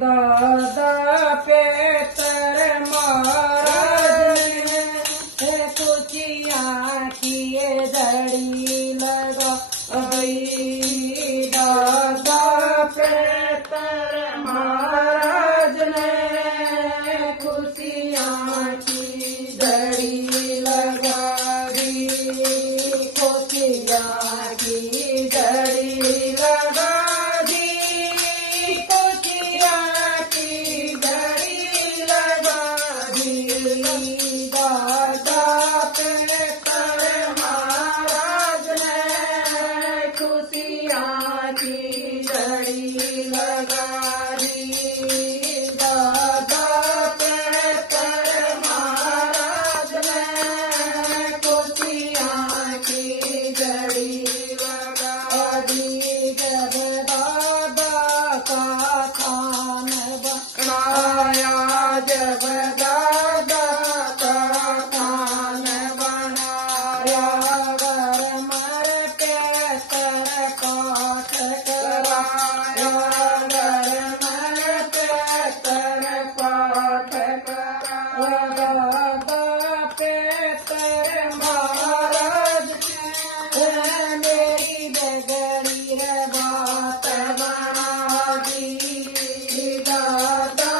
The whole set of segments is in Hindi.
दादा पेतर महाराज ने कुचिया किए जड़ी लगा भाई दादा पेतर महाराज ने कुचिया की जड़ी लगा दी कुचिया की जड़ी लगा जब दादा का खान बनाया गर मर पेतर पाठ कराया गर मर पेतर पाठ कराया दादा पेतर महाराज मेरी डगरी है बात बना दी दादा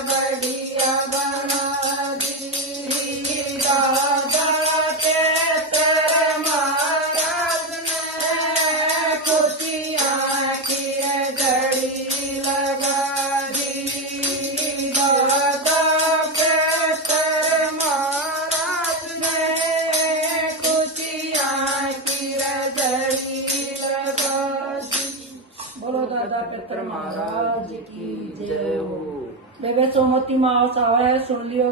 बड़ी खुशियाँ खीर घड़ी लगा दी दादा पेटर महाराज ने खुशियाँ खीर घड़ी लगा दी। बोलो दादा पेटर महाराज की जय हो। जय सोमती माँ सावे सुन लियो।